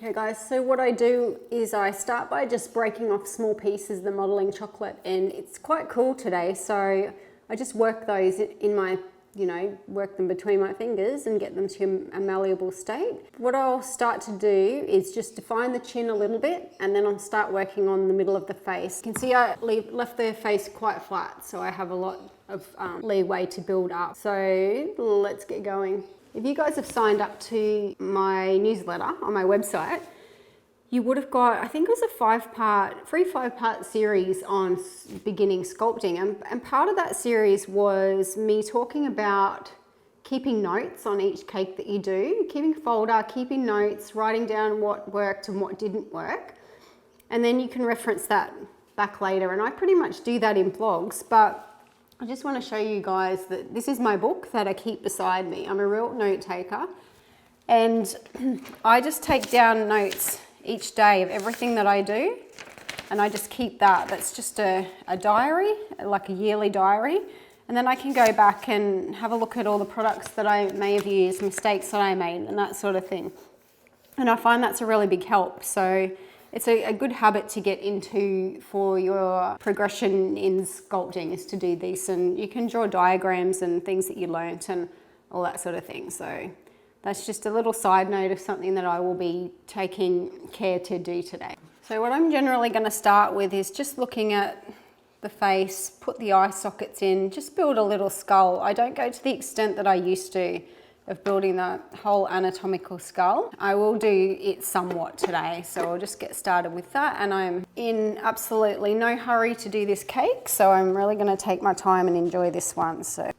Okay guys, so what I do is I start by just breaking off small pieces of the modelling chocolate, and it's quite cool today, so I just work those in my, work them between my fingers and get them to a malleable state. What I'll start to do is just define the chin a little bit, and then I'll start working on the middle of the face. You can see I left the face quite flat, so I have a lot of leeway to build up. So let's get going. If you guys have signed up to my newsletter on my website, you would have got, I think it was a free five-part series on beginning sculpting. And part of that series was me talking about keeping notes on each cake that you do, keeping a folder, keeping notes, writing down what worked and what didn't work. And then you can reference that back later. And I pretty much do that in vlogs, but I just want to show you guys that this is my book that I keep beside me. I'm a real note taker, and I just take down notes each day of everything that I do, and I just keep that. That's just a diary, like a yearly diary, and then I can go back and have a look at all the products that I may have used, mistakes that I made, and that sort of thing. And I find that's a really big help. So it's a good habit to get into for your progression in sculpting, is to do this, and you can draw diagrams and things that you learnt and all that sort of thing. So that's just a little side note of something that I will be taking care to do today. So what I'm generally going to start with is just looking at the face, put the eye sockets in, just build a little skull. I don't go to the extent that I used to of building the whole anatomical skull. I will do it somewhat today, so I'll just get started with that. And I'm in absolutely no hurry to do this cake, so I'm really going to take my time and enjoy this one. So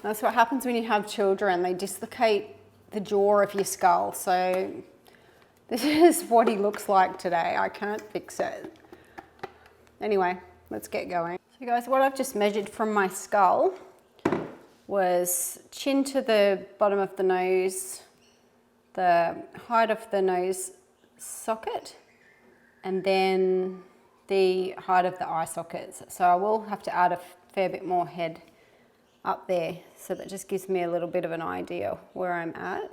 that's what happens when you have children. They dislocate the jaw of your skull. So this is what he looks like today. I can't fix it. Anyway, let's get going. So guys, what I've just measured from my skull was chin to the bottom of the nose, the height of the nose socket, and then the height of the eye sockets. So I will have to add a fair bit more head up there, so that just gives me a little bit of an idea where I'm at.